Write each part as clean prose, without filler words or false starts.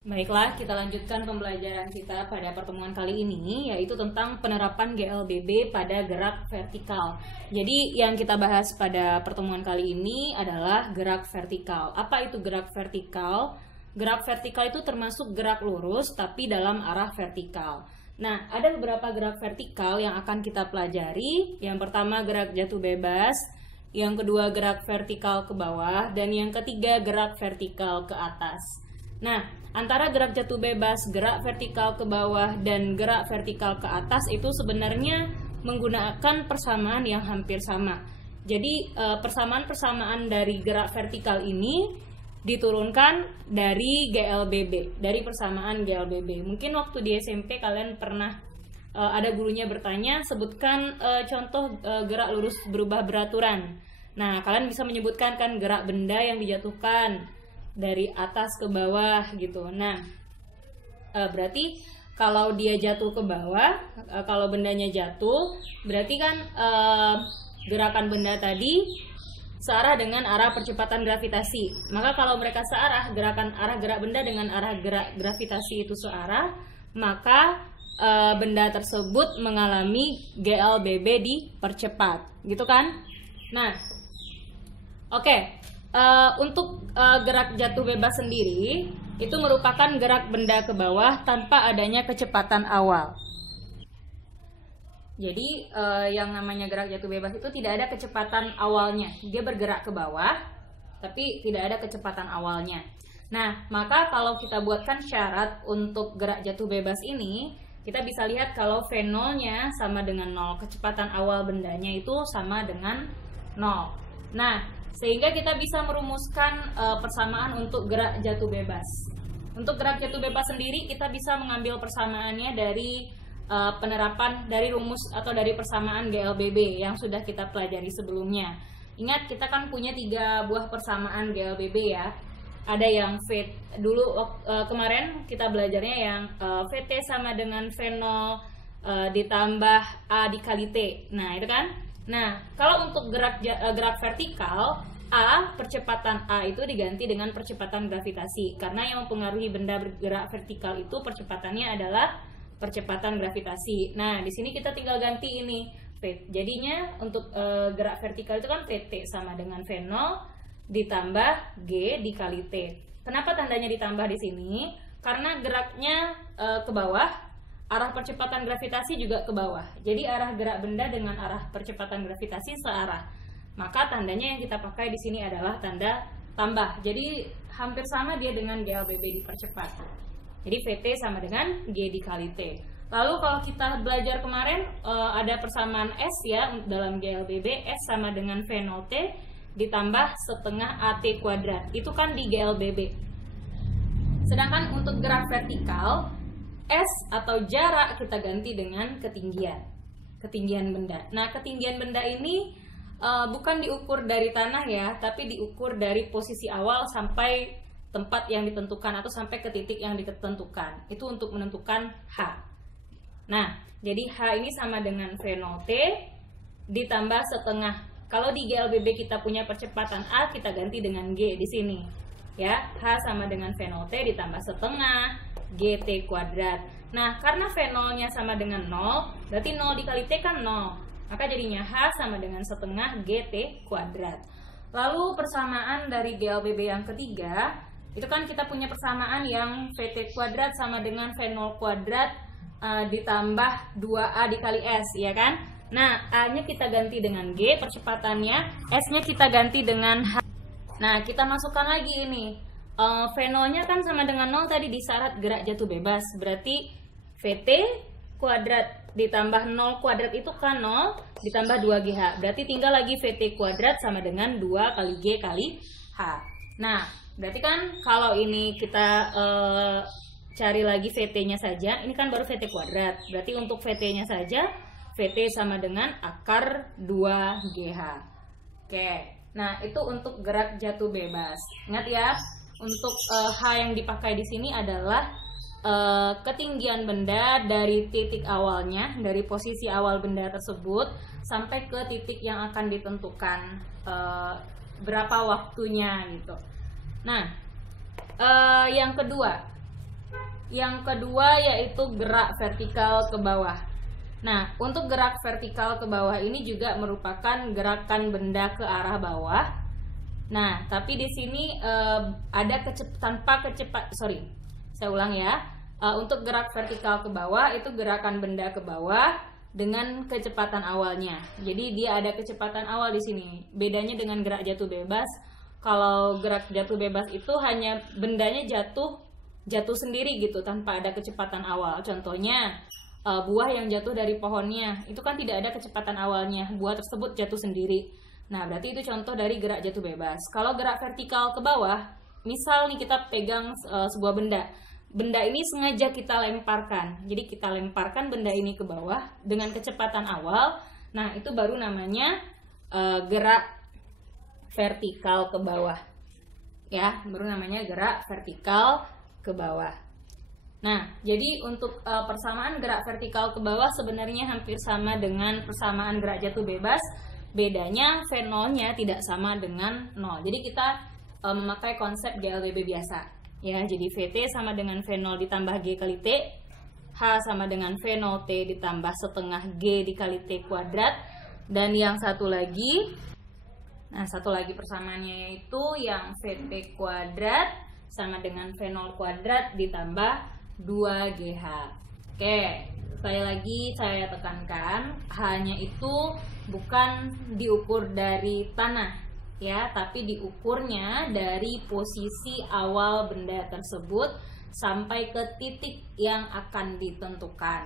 Baiklah, kita lanjutkan pembelajaran kita pada pertemuan kali ini, yaitu tentang penerapan GLBB pada gerak vertikal. Jadi yang kita bahas pada pertemuan kali ini adalah gerak vertikal. Apa itu gerak vertikal? Gerak vertikal itu termasuk gerak lurus tapi dalam arah vertikal. Nah, ada beberapa gerak vertikal yang akan kita pelajari. Yang pertama gerak jatuh bebas, yang kedua gerak vertikal ke bawah, dan yang ketiga gerak vertikal ke atas. Nah, antara gerak jatuh bebas, gerak vertikal ke bawah, dan gerak vertikal ke atas itu sebenarnya menggunakan persamaan yang hampir sama. Jadi persamaan-persamaan dari gerak vertikal ini diturunkan dari GLBB, dari persamaan GLBB. Mungkin waktu di SMP kalian pernah ada gurunya bertanya, sebutkan contoh gerak lurus berubah beraturan. Nah, kalian bisa menyebutkan kan gerak benda yang dijatuhkan dari atas ke bawah gitu. Nah, berarti kalau dia jatuh ke bawah, kalau bendanya jatuh, berarti kan gerakan benda tadi searah dengan arah percepatan gravitasi. Maka kalau mereka searah, gerakan arah gerak benda dengan arah gerak gravitasi itu searah, maka benda tersebut mengalami GLBB dipercepat, gitu kan? Nah, oke. Untuk gerak jatuh bebas sendiri itu merupakan gerak benda ke bawah tanpa adanya kecepatan awal. Jadi yang namanya gerak jatuh bebas itu tidak ada kecepatan awalnya. Dia bergerak ke bawah tapi tidak ada kecepatan awalnya. Nah, maka kalau kita buatkan syarat untuk gerak jatuh bebas ini, kita bisa lihat kalau V0-nya sama dengan 0, kecepatan awal bendanya itu sama dengan 0. Nah, sehingga kita bisa merumuskan persamaan untuk gerak jatuh bebas. Untuk gerak jatuh bebas sendiri kita bisa mengambil persamaannya dari penerapan dari rumus atau dari persamaan GLBB yang sudah kita pelajari sebelumnya. Ingat, kita kan punya 3 buah persamaan GLBB ya. Ada yang kemarin kita belajarnya yang VT sama dengan V0 ditambah A dikali T. Nah, itu kan. Nah, kalau untuk gerak vertikal, percepatan A itu diganti dengan percepatan gravitasi. Karena yang mempengaruhi benda bergerak vertikal itu percepatannya adalah percepatan gravitasi. Nah, di sini kita tinggal ganti ini. Jadinya untuk gerak vertikal itu kan VT sama dengan V0 ditambah G dikali T. Kenapa tandanya ditambah di sini? Karena geraknya ke bawah, arah percepatan gravitasi juga ke bawah. Jadi arah gerak benda dengan arah percepatan gravitasi searah. Maka tandanya yang kita pakai di sini adalah tanda tambah. Jadi hampir sama dia dengan GLBB dipercepat. Jadi VT sama dengan G dikali T. Lalu kalau kita belajar kemarin ada persamaan S ya dalam GLBB, S sama dengan V0T ditambah setengah AT kuadrat. Itu kan di GLBB. Sedangkan untuk gerak vertikal, S atau jarak kita ganti dengan ketinggian benda. Nah, ketinggian benda ini bukan diukur dari tanah ya, tapi diukur dari posisi awal sampai tempat yang ditentukan atau sampai ke titik yang ditentukan. Itu untuk menentukan H. Nah, jadi H ini sama dengan V0T ditambah setengah. Kalau di GLBB kita punya percepatan A, kita ganti dengan G di sini. Ya, H sama dengan V0T ditambah setengah GT kuadrat. Nah, karena V0-nya sama dengan 0, berarti 0 dikali T kan 0. Maka jadinya H sama dengan setengah GT kuadrat. Lalu persamaan dari GLBB yang ketiga, itu kan kita punya persamaan yang VT kuadrat sama dengan V0 kuadrat ditambah 2A dikali S, ya kan? Nah, A-nya kita ganti dengan G, percepatannya, S-nya kita ganti dengan H. Nah, kita masukkan lagi ini. V0-nya kan sama dengan 0 tadi di syarat gerak jatuh bebas. Berarti VT kuadrat ditambah 0 kuadrat itu kan 0 ditambah 2GH. Berarti tinggal lagi VT kuadrat sama dengan 2 kali G kali H. Nah, berarti kan kalau ini kita cari lagi VT-nya saja, ini kan baru VT kuadrat. Berarti untuk VT-nya saja, VT sama dengan akar 2GH. Oke, nah itu untuk gerak jatuh bebas. Ingat ya, untuk H yang dipakai di sini adalah ketinggian benda dari titik awalnya, dari posisi awal benda tersebut sampai ke titik yang akan ditentukan berapa waktunya gitu. Nah, yang kedua, Yang kedua yaitu gerak vertikal ke bawah. Nah, untuk gerak vertikal ke bawah ini juga merupakan gerakan benda ke arah bawah. Nah, tapi di sini ada saya ulang ya. Untuk gerak vertikal ke bawah itu gerakan benda ke bawah dengan kecepatan awalnya. Jadi dia ada kecepatan awal di sini. Bedanya dengan gerak jatuh bebas. Kalau gerak jatuh bebas itu hanya bendanya jatuh sendiri gitu tanpa ada kecepatan awal. Contohnya buah yang jatuh dari pohonnya itu kan tidak ada kecepatan awalnya, buah tersebut jatuh sendiri. Nah, berarti itu contoh dari gerak jatuh bebas. Kalau gerak vertikal ke bawah, misal nih kita pegang sebuah benda ini sengaja kita lemparkan. Jadi kita lemparkan benda ini ke bawah dengan kecepatan awal. Nah, itu baru namanya gerak vertikal ke bawah. Ya, baru namanya gerak vertikal ke bawah. Nah, jadi untuk persamaan gerak vertikal ke bawah sebenarnya hampir sama dengan persamaan gerak jatuh bebas. Bedanya V0-nya tidak sama dengan 0. Jadi kita memakai konsep GLBB biasa. Ya, jadi VT sama dengan V0 ditambah G kali T. H sama dengan V0T ditambah setengah G dikali T kuadrat. Dan yang satu lagi persamaannya yaitu yang VT kuadrat sama dengan V0 kuadrat ditambah 2GH. Oke, sekali lagi saya tekankan, H-nya itu bukan diukur dari tanah ya, tapi diukurnya dari posisi awal benda tersebut sampai ke titik yang akan ditentukan.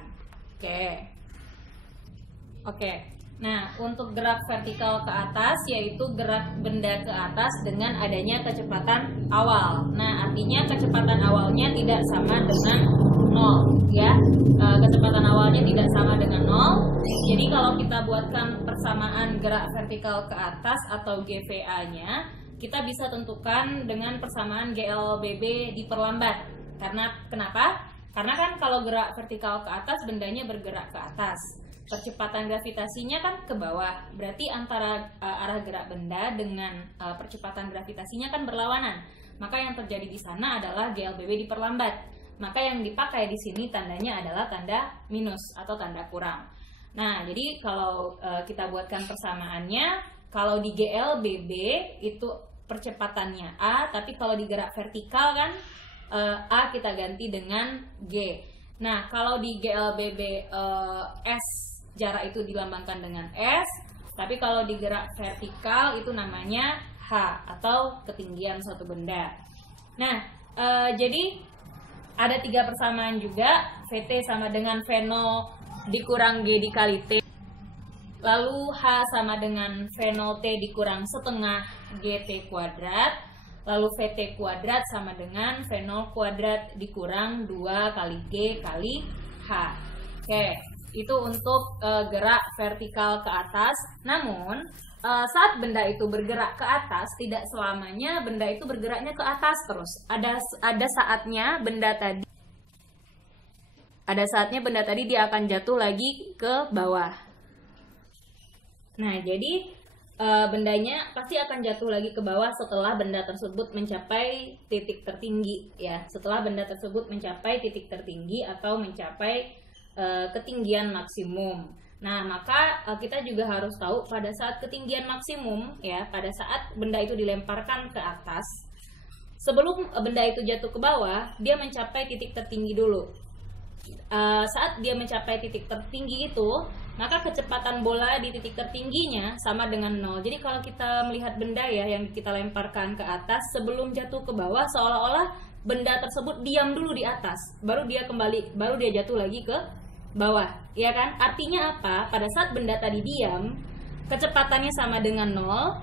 Oke. Nah, untuk gerak vertikal ke atas yaitu gerak benda ke atas dengan adanya kecepatan awal. Nah, artinya kecepatan awalnya tidak sama dengan 0 ya. Kecepatan awalnya tidak sama dengan 0. Jadi kalau kita buatkan persamaan gerak vertikal ke atas atau GVA-nya, kita bisa tentukan dengan persamaan GLBB diperlambat. Kenapa? Karena kan kalau gerak vertikal ke atas bendanya bergerak ke atas. Percepatan gravitasinya kan ke bawah, berarti antara arah gerak benda dengan percepatan gravitasinya kan berlawanan. Maka yang terjadi di sana adalah GLBB diperlambat. Maka yang dipakai di sini tandanya adalah tanda minus atau tanda kurang. Nah, jadi kalau kita buatkan persamaannya, kalau di GLBB itu percepatannya A, tapi kalau di gerak vertikal kan A kita ganti dengan G. Nah, kalau di GLBB S jarak itu dilambangkan dengan S, tapi kalau di gerak vertikal itu namanya H atau ketinggian suatu benda. Nah, jadi ada 3 persamaan juga, VT sama dengan V0 dikurang G dikali T, lalu H sama dengan V0T dikurang setengah GT kuadrat, lalu VT kuadrat sama dengan V0 kuadrat dikurang 2 kali G kali H. Oke. Itu untuk gerak vertikal ke atas. Namun saat benda itu bergerak ke atas, tidak selamanya benda itu bergeraknya ke atas terus. Ada saatnya benda tadi dia akan jatuh lagi ke bawah. Nah, jadi bendanya pasti akan jatuh lagi ke bawah setelah benda tersebut mencapai titik tertinggi ya. Setelah benda tersebut mencapai titik tertinggi atau mencapai ketinggian maksimum. Nah, maka kita juga harus tahu pada saat ketinggian maksimum ya, pada saat benda itu dilemparkan ke atas, sebelum benda itu jatuh ke bawah, dia mencapai titik tertinggi dulu. Saat dia mencapai titik tertinggi itu, maka kecepatan bola di titik tertingginya sama dengan 0. Jadi kalau kita melihat benda ya yang kita lemparkan ke atas, sebelum jatuh ke bawah seolah-olah benda tersebut diam dulu di atas, baru dia jatuh lagi ke bawah, ya kan? Artinya apa? Pada saat benda tadi diam, kecepatannya sama dengan 0,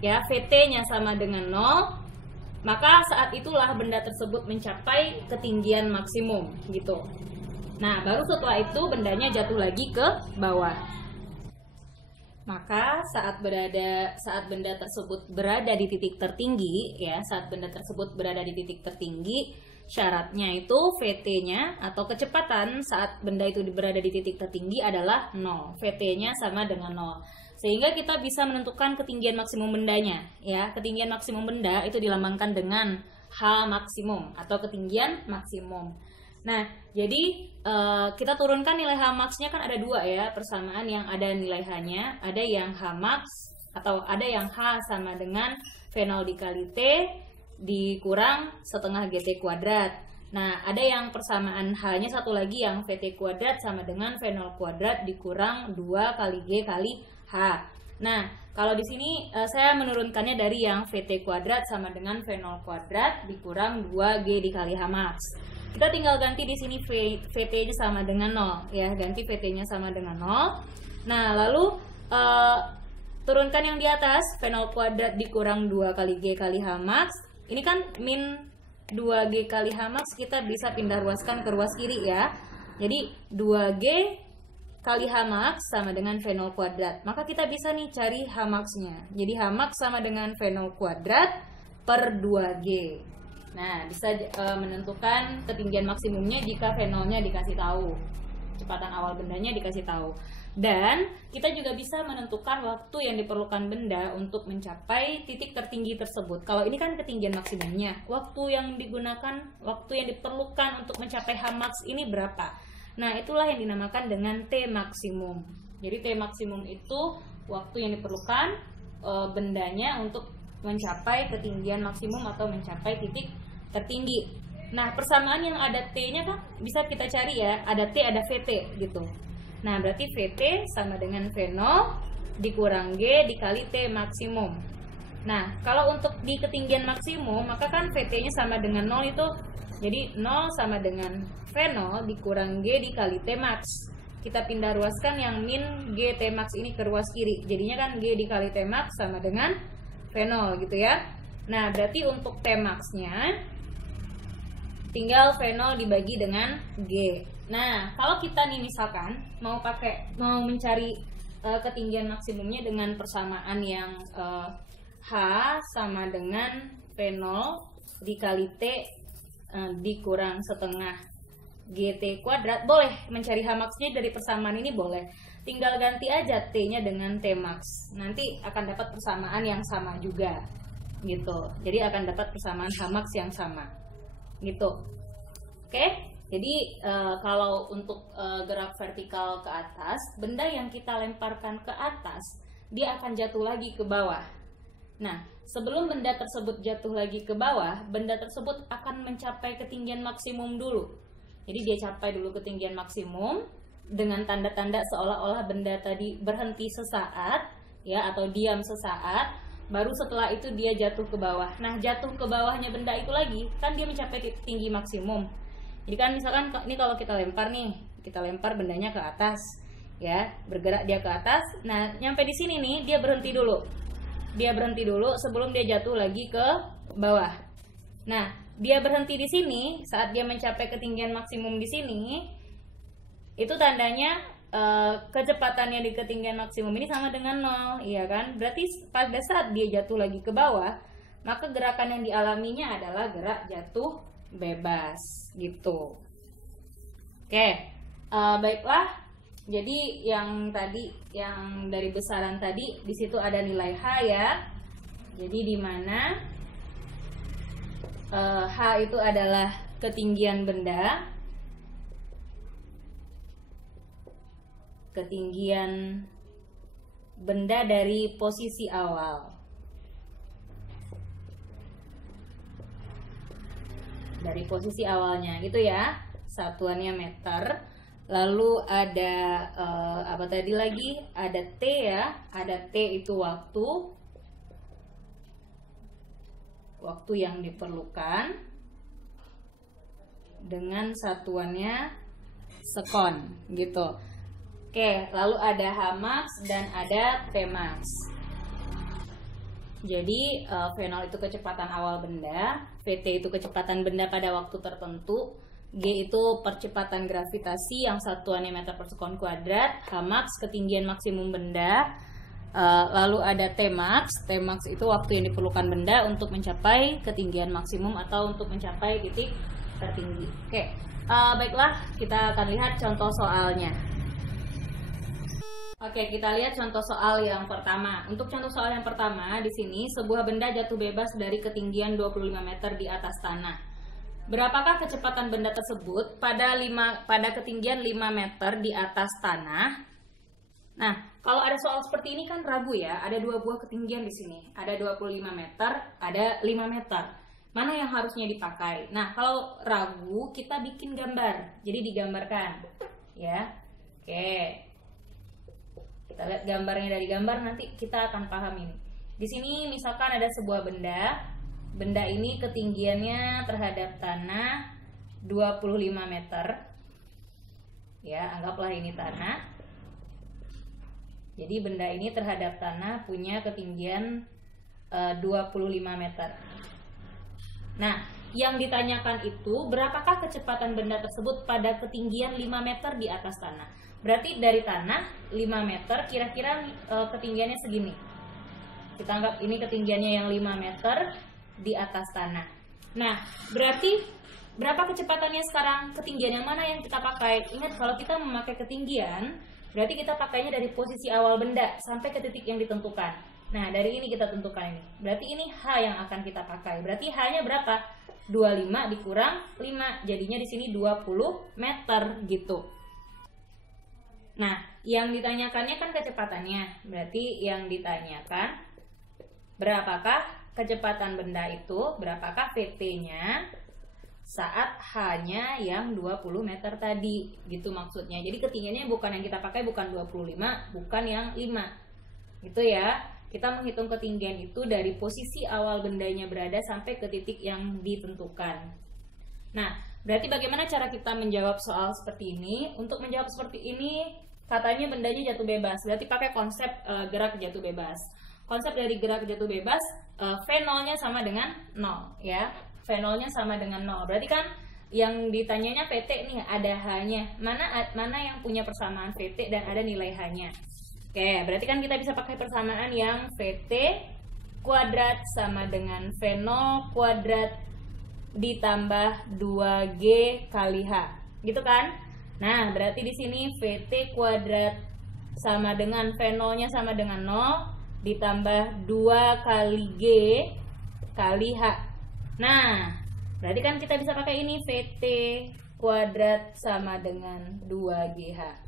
ya, VT-nya sama dengan 0, maka saat itulah benda tersebut mencapai ketinggian maksimum, gitu. Nah, baru setelah itu bendanya jatuh lagi ke bawah. Maka saat benda tersebut berada di titik tertinggi, ya, saat benda tersebut berada di titik tertinggi, syaratnya itu VT-nya atau kecepatan saat benda itu berada di titik tertinggi adalah 0. VT-nya sama dengan 0. Sehingga kita bisa menentukan ketinggian maksimum bendanya, ya. Ketinggian maksimum benda itu dilambangkan dengan H maksimum atau ketinggian maksimum. Nah, jadi kita turunkan nilai H max-nya kan ada dua ya, persamaan yang ada nilai H-nya, ada yang H max atau ada yang H sama dengan V0 dikali T dikurang setengah GT kuadrat. Nah, ada yang persamaan H-nya satu lagi yang VT kuadrat sama dengan V0 kuadrat dikurang 2 kali G kali H. Nah, kalau di sini saya menurunkannya dari yang VT kuadrat sama dengan V0 kuadrat dikurang 2G dikali H max. Kita tinggal ganti di sini VT-nya sama dengan 0 ya, ganti VT-nya sama dengan 0. Nah, lalu turunkan yang di atas, V0 kuadrat dikurang 2 kali G kali H max. Ini kan min 2G kali H max, kita bisa pindah ruaskan ke ruas kiri ya. Jadi 2G kali H max sama dengan V0 kuadrat. Maka kita bisa nih cari H max-nya. Jadi H max sama dengan V0 kuadrat per 2G. Nah, bisa menentukan ketinggian maksimumnya jika V0-nya dikasih tahu. Kecepatan awal bendanya dikasih tahu. Dan kita juga bisa menentukan waktu yang diperlukan benda untuk mencapai titik tertinggi tersebut. Kalau ini kan ketinggian maksimumnya, waktu yang digunakan, waktu yang diperlukan untuk mencapai H max ini berapa? Nah, itulah yang dinamakan dengan T maksimum. Jadi T maksimum itu waktu yang diperlukan bendanya untuk mencapai ketinggian maksimum atau mencapai titik tertinggi. Nah, persamaan yang ada T-nya kan bisa kita cari ya, ada T, ada VT gitu. Nah, berarti VT sama dengan V0 dikurang G dikali T maksimum. Nah, kalau untuk di ketinggian maksimum, maka kan VT-nya sama dengan 0 itu, jadi 0 sama dengan V0 dikurang G dikali T max. Kita pindah ruaskan yang min G T max ini ke ruas kiri. Jadinya kan G dikali T max sama dengan V0 gitu ya. Nah, berarti untuk T max-nya tinggal V0 dibagi dengan G. Nah, kalau kita nih misalkan mau mencari ketinggian maksimumnya dengan persamaan yang H sama dengan V0 dikali T dikurang setengah GT kuadrat, boleh mencari H max-nya dari persamaan ini, boleh. Tinggal ganti aja T-nya dengan T max. Nanti akan dapat persamaan yang sama juga. Gitu. Jadi akan dapat persamaan H max yang sama. Gitu. Oke? Jadi kalau untuk gerak vertikal ke atas, benda yang kita lemparkan ke atas, dia akan jatuh lagi ke bawah. Nah, sebelum benda tersebut jatuh lagi ke bawah, benda tersebut akan mencapai ketinggian maksimum dulu. Jadi dia capai dulu ketinggian maksimum dengan tanda-tanda seolah-olah benda tadi berhenti sesaat, ya, atau diam sesaat. Baru setelah itu dia jatuh ke bawah. Nah, jatuh ke bawahnya benda itu lagi, kan dia mencapai tinggi maksimum. Jadi kan misalkan ini kalau kita lempar nih, kita lempar bendanya ke atas, ya, bergerak dia ke atas. Nah, nyampe di sini nih, dia berhenti dulu. Dia berhenti dulu sebelum dia jatuh lagi ke bawah. Nah, dia berhenti di sini saat dia mencapai ketinggian maksimum di sini. Itu tandanya kecepatannya di ketinggian maksimum ini sama dengan 0, iya kan? Berarti pada saat dia jatuh lagi ke bawah, maka gerakan yang dialaminya adalah gerak jatuh bebas gitu. Oke, baiklah. Jadi yang tadi, yang dari besaran tadi, di situ ada nilai H ya. Jadi di mana H itu adalah ketinggian benda, ketinggian benda dari posisi awal. Dari posisi awalnya gitu ya, satuannya meter. Lalu ada apa tadi lagi, ada T ya, ada T itu waktu yang diperlukan dengan satuannya sekon gitu. Oke, lalu ada H max dan ada T max. Jadi V0 itu kecepatan awal benda, VT itu kecepatan benda pada waktu tertentu, G itu percepatan gravitasi yang satuannya meter per sekon kuadrat, H max ketinggian maksimum benda, lalu ada T max. T max itu waktu yang diperlukan benda untuk mencapai ketinggian maksimum atau untuk mencapai titik tertinggi. Oke, baiklah, kita akan lihat contoh soalnya. Oke, kita lihat contoh soal yang pertama. Untuk contoh soal yang pertama, di sini sebuah benda jatuh bebas dari ketinggian 25 meter di atas tanah. Berapakah kecepatan benda tersebut pada ketinggian 5 meter di atas tanah? Nah, kalau ada soal seperti ini kan ragu ya. Ada dua buah ketinggian di sini. Ada 25 meter, ada 5 meter. Mana yang harusnya dipakai? Nah, kalau ragu, kita bikin gambar. Jadi digambarkan, ya. Oke. Kita lihat gambarnya, dari gambar nanti kita akan paham ini. Di sini misalkan ada sebuah benda. Benda ini ketinggiannya terhadap tanah 25 meter. Ya, anggaplah ini tanah. Jadi benda ini terhadap tanah punya ketinggian 25 meter. Nah, yang ditanyakan itu berapakah kecepatan benda tersebut pada ketinggian 5 meter di atas tanah. Berarti dari tanah 5 meter kira-kira ketinggiannya segini. Kita anggap ini ketinggiannya yang 5 meter di atas tanah. Nah, berarti berapa kecepatannya sekarang? Ketinggian yang mana yang kita pakai? Ingat, kalau kita memakai ketinggian, berarti kita pakainya dari posisi awal benda sampai ke titik yang ditentukan. Nah, dari ini kita tentukan ini. Berarti ini H yang akan kita pakai. Berarti H-nya berapa? 25 dikurang 5. Jadinya di sini 20 meter gitu. Nah, yang ditanyakannya kan kecepatannya. Berarti yang ditanyakan berapakah kecepatan benda itu, berapakah VT-nya saat H-nya yang 20 meter tadi. Gitu maksudnya. Jadi ketinggiannya bukan yang kita pakai, bukan 25, bukan yang 5. Gitu ya. Kita menghitung ketinggian itu dari posisi awal bendanya berada sampai ke titik yang ditentukan. Nah, berarti bagaimana cara kita menjawab soal seperti ini? Untuk menjawab seperti ini, katanya bendanya jatuh bebas. Berarti pakai konsep gerak jatuh bebas. Konsep dari gerak jatuh bebas, V0-nya sama dengan 0 ya. V0-nya sama dengan 0. Berarti kan yang ditanyanya PT nih, ada H-nya. Mana yang punya persamaan VT dan ada nilai H-nya. Oke, berarti kan kita bisa pakai persamaan yang VT kuadrat sama dengan V0 kuadrat ditambah 2G kali H. Gitu kan? Nah, berarti di sini VT kuadrat sama dengan V0-nya sama dengan 0 ditambah 2 kali G kali H. Nah, berarti kan kita bisa pakai ini VT kuadrat sama dengan 2GH.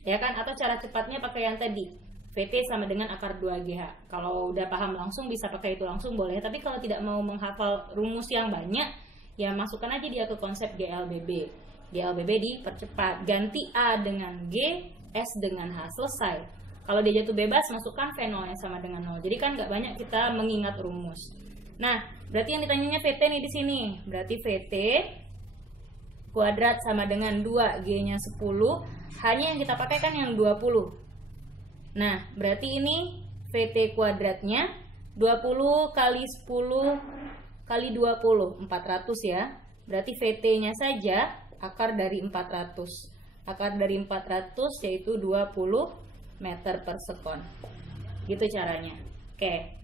Ya kan? Atau cara cepatnya pakai yang tadi, VT sama dengan akar 2GH. Kalau udah paham langsung bisa pakai itu langsung boleh. Tapi kalau tidak mau menghafal rumus yang banyak, ya masukkan aja dia ke konsep GLBB. GLBB dipercepat, ganti A dengan G, S dengan H, selesai. Kalau dia jatuh bebas, masukkan V0-nya sama dengan 0. Jadi kan nggak banyak kita mengingat rumus. Nah, berarti yang ditanyanya VT nih di sini. Berarti VT kuadrat sama dengan 2G-nya 10. Hanya yang kita pakai kan yang 20. Nah, berarti ini VT kuadratnya 20 kali 10 kali 20, 400 ya. Berarti VT-nya saja akar dari 400. Akar dari 400 yaitu 20 meter per sekon. Gitu caranya. Oke.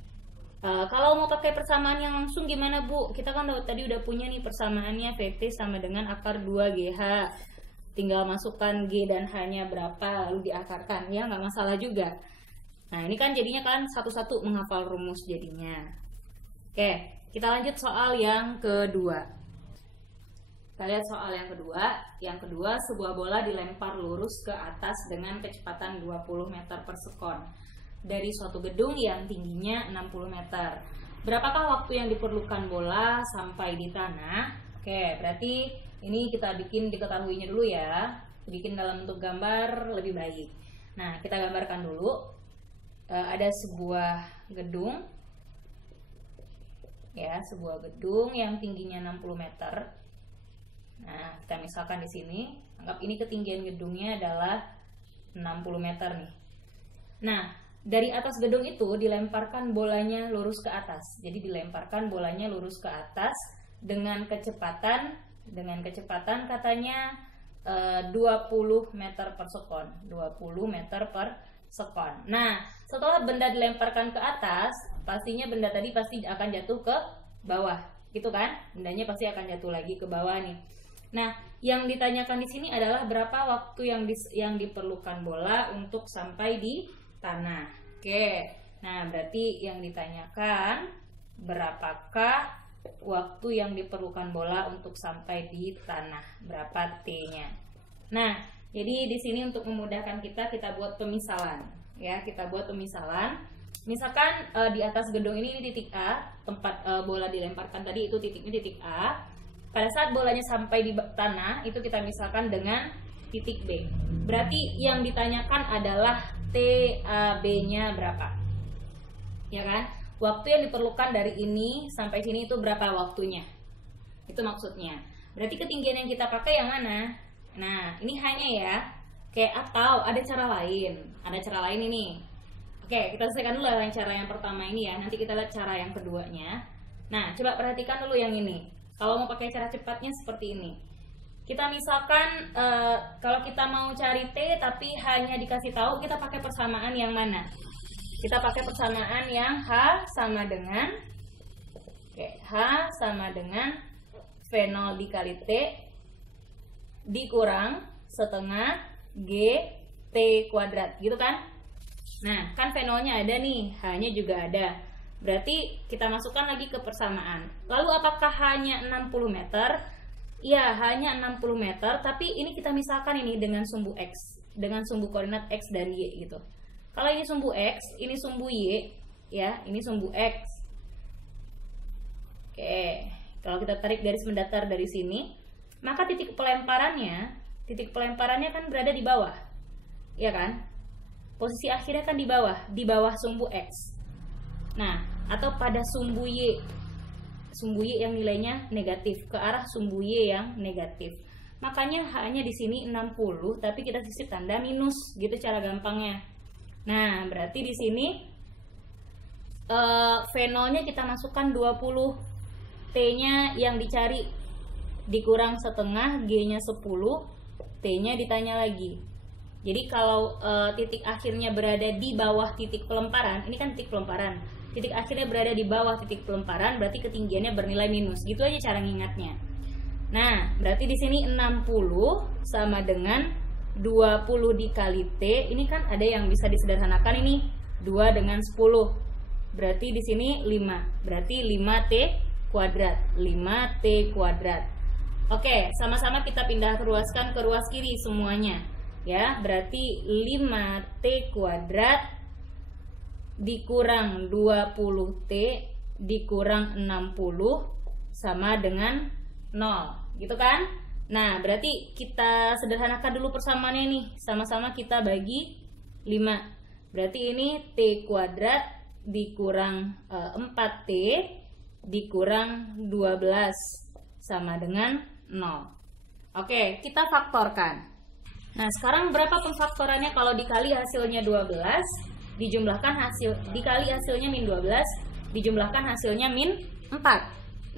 Kalau mau pakai persamaan yang langsung gimana Bu? Kita kan tadi udah punya nih persamaannya VT sama dengan akar 2GH. Tinggal masukkan G dan H-nya berapa lalu diakarkan, ya nggak masalah juga. Nah, ini kan jadinya kan satu-satu menghafal rumus jadinya. Oke, kita lanjut soal yang kedua. Kita lihat soal yang kedua. Yang kedua, sebuah bola dilempar lurus ke atas dengan kecepatan 20 meter per sekon dari suatu gedung yang tingginya 60 meter. Berapakah waktu yang diperlukan bola sampai di tanah? Oke, berarti ini kita bikin diketahuinya dulu ya. Bikin dalam bentuk gambar lebih baik. Nah, kita gambarkan dulu. Ada sebuah gedung. Ya, sebuah gedung yang tingginya 60 meter. Nah, kita misalkan di sini, anggap ini ketinggian gedungnya adalah 60 meter nih. Nah, dari atas gedung itu dilemparkan bolanya lurus ke atas. Jadi dilemparkan bolanya lurus ke atas dengan kecepatan katanya 20 meter per sekon. 20 meter per sekon. Nah, setelah benda dilemparkan ke atas, pastinya benda tadi pasti akan jatuh ke bawah. Gitu kan? Bendanya pasti akan jatuh lagi ke bawah nih. Nah, yang ditanyakan di sini adalah berapa waktu yang diperlukan bola untuk sampai di tanah. Oke. Nah, berarti yang ditanyakan berapakah waktu yang diperlukan bola untuk sampai di tanah? Berapa T-nya? Nah, jadi di sini untuk memudahkan kita buat pemisalan, ya. Kita buat pemisalan. Misalkan di atas gedung ini titik A, tempat bola dilemparkan tadi itu titiknya titik A. Pada saat bolanya sampai di tanah, itu kita misalkan dengan titik B. Berarti yang ditanyakan adalah TAB-nya berapa? Ya kan? Waktu yang diperlukan dari ini sampai sini itu berapa waktunya? Itu maksudnya. Berarti ketinggian yang kita pakai yang mana? Nah, ini hanya ya. Oke, atau ada cara lain. Ada cara lain ini. Oke, kita selesaikan dulu yang cara yang pertama ini ya. Nanti kita lihat cara yang keduanya. Nah, coba perhatikan dulu yang ini. Kalau mau pakai cara cepatnya seperti ini. Kita misalkan kalau kita mau cari T tapi hanya dikasih tahu, kita pakai persamaan yang mana? Kita pakai persamaan yang H sama dengan H sama dengan V0 dikali T dikurang setengah G T kuadrat, gitu kan? Nah, kan V0-nya ada nih, H-nya juga ada. Berarti kita masukkan lagi ke persamaan. Lalu apakah hanya 60 meter? Ya, hanya 60 meter, tapi ini kita misalkan ini dengan sumbu X, dengan sumbu koordinat X dan Y gitu. Kalau ini sumbu X, ini sumbu Y, ya, ini sumbu X. Oke, kalau kita tarik garis mendatar dari sini, maka titik pelemparannya kan berada di bawah, ya kan? Posisi akhirnya kan di bawah sumbu X. Nah, atau pada sumbu Y yang nilainya negatif ke arah sumbu Y yang negatif. Makanya hanya di sini 60, tapi kita sisip tanda minus, gitu cara gampangnya. Nah, berarti di sini V0-nya kita masukkan 20, T-nya yang dicari dikurang setengah, G-nya 10, T-nya ditanya lagi. Jadi kalau titik akhirnya berada di bawah titik pelemparan, ini kan titik pelemparan. Titik akhirnya berada di bawah titik pelemparan, berarti ketinggiannya bernilai minus. Gitu aja cara ngingatnya. Nah, berarti di sini 60 sama dengan 20 dikali T. Ini kan ada yang bisa disederhanakan ini. 2 dengan 10. Berarti di sini 5. Berarti 5T kuadrat. 5T kuadrat. Oke, sama-sama kita pindah ruaskan ke ruas kiri semuanya. Ya, berarti 5T kuadrat dikurang 20T dikurang 60 sama dengan 0, gitu kan? Nah, berarti kita sederhanakan dulu persamaannya nih. Sama-sama kita bagi 5. Berarti ini T kuadrat dikurang 4T dikurang 12 sama dengan 0. Oke, kita faktorkan. Nah, sekarang berapa pemfaktorannya kalau dikali hasilnya 12? Dikali hasilnya min 12, dijumlahkan hasilnya min 4.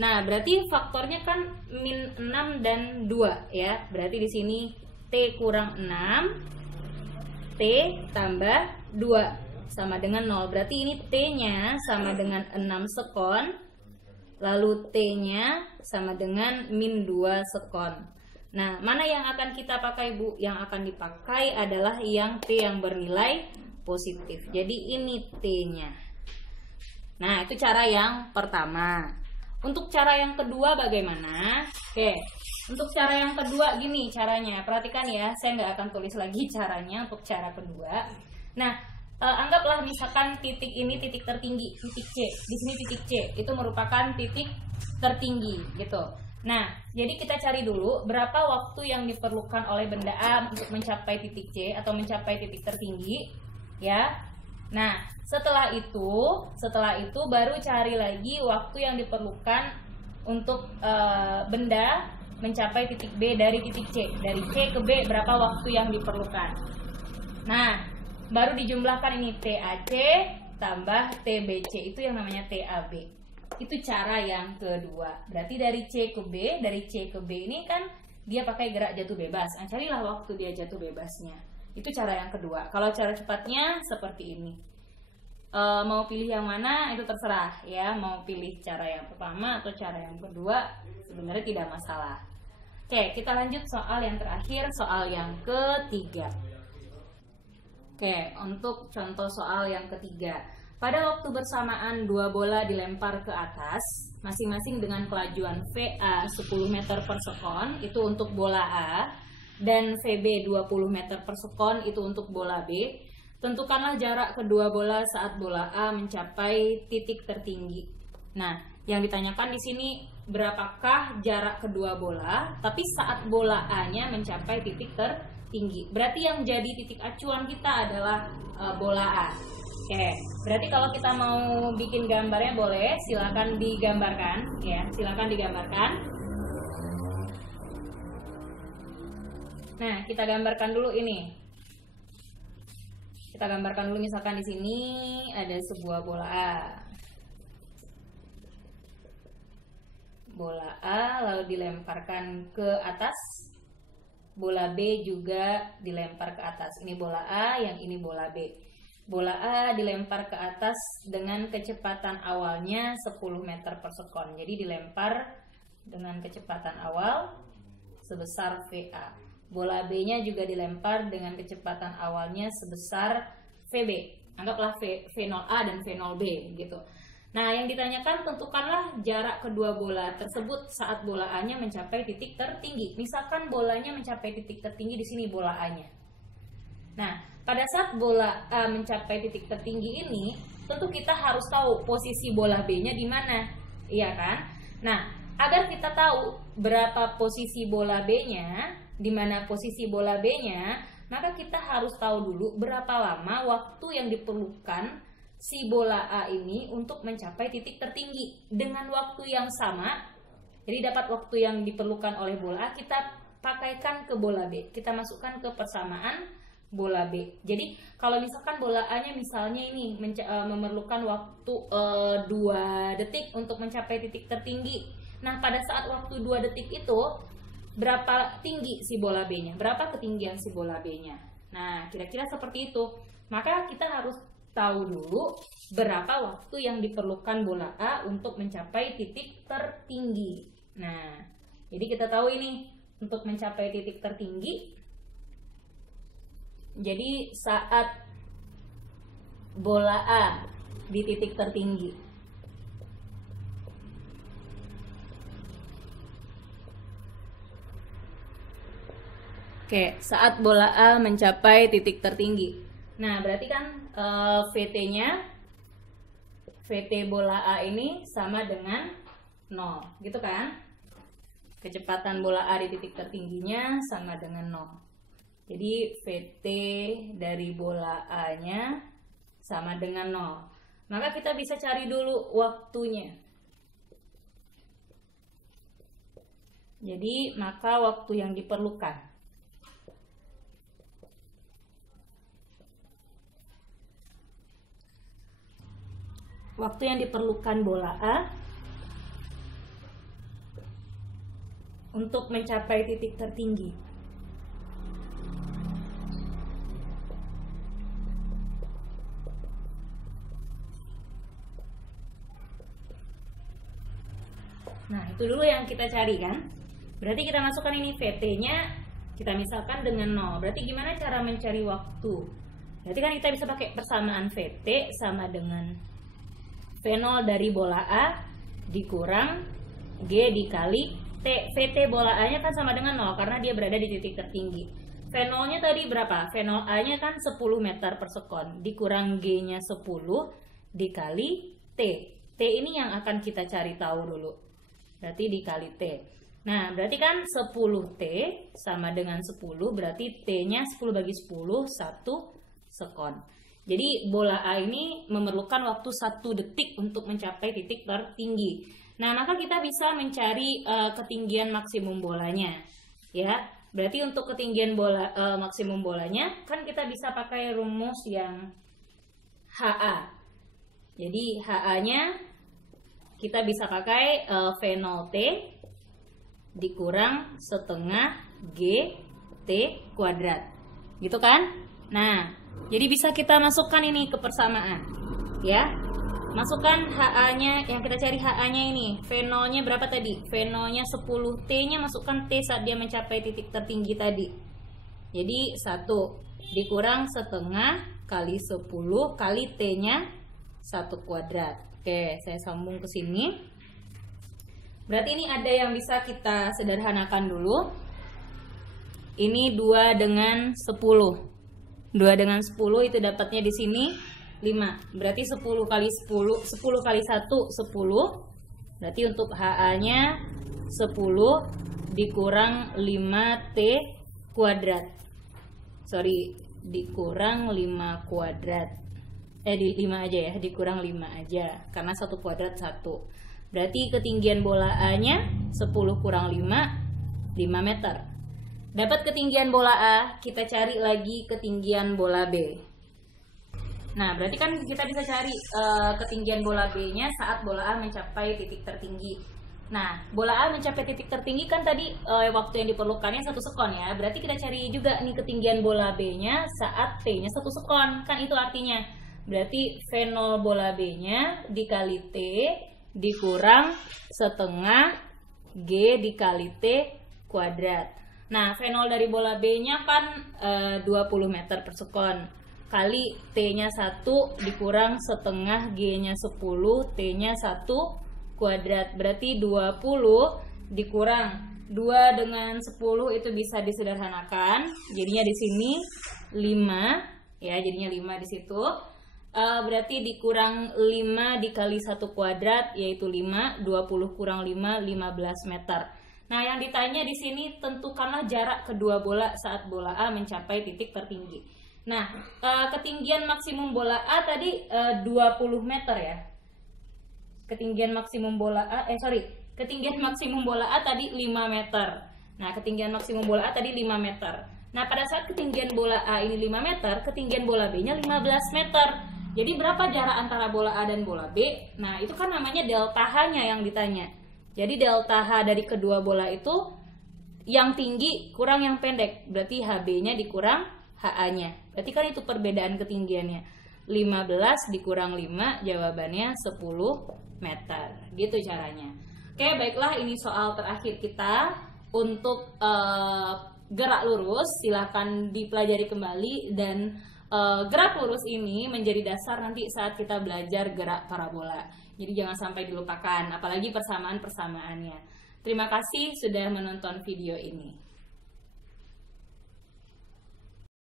Nah, berarti faktornya kan min 6 dan 2 ya. Berarti di sini T kurang 6, T tambah 2 sama dengan 0. Berarti ini T-nya sama dengan 6 sekon, lalu T-nya sama dengan min 2 sekon. Nah, mana yang akan kita pakai, Bu? Yang akan dipakai adalah yang T yang bernilai positif. Jadi ini T-nya. Nah, itu cara yang pertama. Untuk cara yang kedua bagaimana? Oke, untuk cara yang kedua gini caranya. Perhatikan ya, saya nggak akan tulis lagi caranya untuk cara kedua. Nah, anggaplah misalkan titik ini titik tertinggi, titik C. Di sini titik C, itu merupakan titik tertinggi gitu. Nah, jadi kita cari dulu berapa waktu yang diperlukan oleh benda A untuk mencapai titik C atau mencapai titik tertinggi. Ya, nah setelah itu baru cari lagi waktu yang diperlukan untuk benda mencapai titik B dari titik C. Dari C ke B berapa waktu yang diperlukan. Nah, baru dijumlahkan ini TAC tambah TBC, itu yang namanya TAB. Itu cara yang kedua. Berarti dari C ke B, dari C ke B ini kan dia pakai gerak jatuh bebas. Carilah waktu dia jatuh bebasnya. Itu cara yang kedua. Kalau cara cepatnya seperti ini. Mau pilih yang mana itu terserah ya. Mau pilih cara yang pertama atau cara yang kedua sebenarnya tidak masalah. Oke, kita lanjut soal yang terakhir, soal yang ketiga. Oke, untuk contoh soal yang ketiga. Pada waktu bersamaan dua bola dilempar ke atas, masing-masing dengan kelajuan VA 10 meter per sekon, itu untuk bola A, dan VB 20 meter per sekon, itu untuk bola B. Tentukanlah jarak kedua bola saat bola A mencapai titik tertinggi. Nah, yang ditanyakan di sini berapakah jarak kedua bola, tapi saat bola A-nya mencapai titik tertinggi. Berarti yang jadi titik acuan kita adalah bola A. Oke, berarti kalau kita mau bikin gambarnya boleh, silakan digambarkan, ya, silakan digambarkan. Nah, kita gambarkan dulu ini. Kita gambarkan dulu, misalkan di sini ada sebuah bola A. Bola A lalu dilemparkan ke atas, bola B juga dilempar ke atas. Ini bola A, yang ini bola B. Bola A dilempar ke atas dengan kecepatan awalnya 10 meter per sekon. Jadi dilempar dengan kecepatan awal sebesar VA. Bola B-nya juga dilempar dengan kecepatan awalnya sebesar VB. Anggaplah V0A dan V0B gitu. Nah, yang ditanyakan tentukanlah jarak kedua bola tersebut saat bola A-nya mencapai titik tertinggi. Misalkan bolanya mencapai titik tertinggi di sini bola A-nya. Nah, pada saat bola A mencapai titik tertinggi ini, tentu kita harus tahu posisi bola B-nya di mana, iya kan? Nah, agar kita tahu berapa posisi bola B-nya, di mana posisi bola B-nya, maka kita harus tahu dulu berapa lama waktu yang diperlukan si bola A ini untuk mencapai titik tertinggi. Dengan waktu yang sama, jadi dapat waktu yang diperlukan oleh bola A, kita pakaikan ke bola B, kita masukkan ke persamaan bola B. Jadi kalau misalkan bola A-nya misalnya ini memerlukan waktu 2 detik untuk mencapai titik tertinggi. Nah, pada saat waktu 2 detik itu berapa tinggi si bola B-nya? Berapa ketinggian si bola B-nya? Nah, kira-kira seperti itu. Maka kita harus tahu dulu berapa waktu yang diperlukan bola A untuk mencapai titik tertinggi. Nah, jadi kita tahu ini untuk mencapai titik tertinggi. Jadi saat bola A di titik tertinggi, oke, saat bola A mencapai titik tertinggi. Nah, berarti kan VT-nya, VT bola A ini sama dengan 0, gitu kan? Kecepatan bola A di titik tertingginya sama dengan 0. Jadi VT dari bola A-nya sama dengan 0. Maka kita bisa cari dulu waktunya. Jadi maka waktu yang diperlukan. Waktu yang diperlukan bola A untuk mencapai titik tertinggi. Nah, itu dulu yang kita cari kan. Berarti kita masukkan ini VT-nya, kita misalkan dengan 0. Berarti gimana cara mencari waktu? Berarti kan kita bisa pakai persamaan VT sama dengan V0 dari bola A dikurang G dikali T. VT bola A-nya kan sama dengan 0 karena dia berada di titik tertinggi. V0-nya tadi berapa? V0A-nya kan 10 meter per sekon. Dikurang G-nya 10 dikali T. T ini yang akan kita cari tahu dulu. Berarti dikali T. Nah, berarti kan 10T sama dengan 10. Berarti T-nya 10 bagi 10, 1 sekon. Jadi bola A ini memerlukan waktu 1 detik untuk mencapai titik tertinggi. Nah, maka kita bisa mencari ketinggian maksimum bolanya. Ya, berarti untuk ketinggian bola maksimum bolanya kan kita bisa pakai rumus yang HA. Jadi HA-nya kita bisa pakai V0T dikurang setengah GT kuadrat. Gitu kan? Nah, jadi bisa kita masukkan ini ke persamaan. Ya. Masukkan HA-nya, yang kita cari HA-nya ini. V0-nya berapa tadi? V0-nya 10. T-nya masukkan T saat dia mencapai titik tertinggi tadi. Jadi 1 dikurang setengah kali 10 kali T-nya 1 kuadrat. Oke, saya sambung ke sini. Berarti ini ada yang bisa kita sederhanakan dulu. Ini 2 dengan 10. 2 dengan 10 itu dapatnya di sini 5. Berarti 10 kali 10, 10 kali 1 10. Berarti untuk HA-nya 10 dikurang 5T kuadrat. Sorry, dikurang 5 kuadrat. Di 5 aja ya, dikurang 5 aja. Karena 1 kuadrat 1. Berarti ketinggian bola A-nya 10 kurang 5, 5 meter. Dapat ketinggian bola A, kita cari lagi ketinggian bola B. Nah, berarti kan kita bisa cari ketinggian bola B-nya saat bola A mencapai titik tertinggi. Nah, bola A mencapai titik tertinggi kan tadi waktu yang diperlukannya 1 sekon ya. Berarti kita cari juga nih ketinggian bola B-nya saat T-nya 1 sekon. Kan itu artinya. Berarti V0 bola B-nya dikali T dikurang setengah G dikali T kuadrat. Nah, V0 dari bola B-nya kan 20 meter per sekon. Kali T-nya 1 dikurang setengah G-nya 10, T-nya 1 kuadrat. Berarti 20 dikurang 2 dengan 10 itu bisa disederhanakan. Jadinya di sini 5 ya, jadinya 5 di situ. Berarti dikurang 5 dikali 1 kuadrat yaitu 5, 20 kurang 5 15 meter. Nah, yang ditanya di sini tentukanlah jarak kedua bola saat bola A mencapai titik tertinggi. Nah, ketinggian maksimum bola A tadi 20 meter ya. Ketinggian maksimum bola A, ketinggian maksimum bola A tadi 5 meter. Nah, ketinggian maksimum bola A tadi 5 meter. Nah, pada saat ketinggian bola A ini 5 meter, ketinggian bola B-nya 15 meter. Jadi berapa jarak antara bola A dan bola B? Nah, itu kan namanya delta H-nya yang ditanya. Jadi delta H dari kedua bola itu yang tinggi kurang yang pendek. Berarti HB-nya dikurang HA-nya. Berarti kan itu perbedaan ketinggiannya. 15 dikurang 5 jawabannya 10 meter. Gitu caranya. Oke, baiklah, ini soal terakhir kita untuk gerak lurus. Silahkan dipelajari kembali dan gerak lurus ini menjadi dasar nanti saat kita belajar gerak parabola. Jadi jangan sampai dilupakan, apalagi persamaan-persamaannya. Terima kasih sudah menonton video ini.